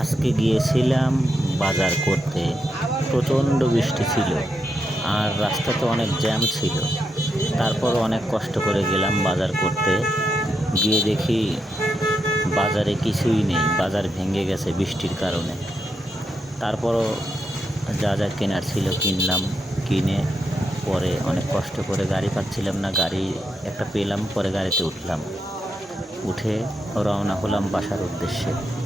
আজকে গিয়েছিলাম বাজার করতে। প্রচণ্ড বৃষ্টি ছিল আর রাস্তাতে অনেক জ্যাম ছিল। তারপর অনেক কষ্ট করে গেলাম বাজার করতে। গিয়ে দেখি বাজারে কিছুই নেই, বাজার ভেঙে গেছে বৃষ্টির কারণে। তারপরও যা যা কেনার ছিল কিনলাম। কিনে পরে অনেক কষ্ট করে গাড়ি পাচ্ছিলাম না, গাড়ি একটা পেলাম, পরে গাড়িতে উঠলাম। উঠে রওনা হলাম বাসার উদ্দেশ্যে।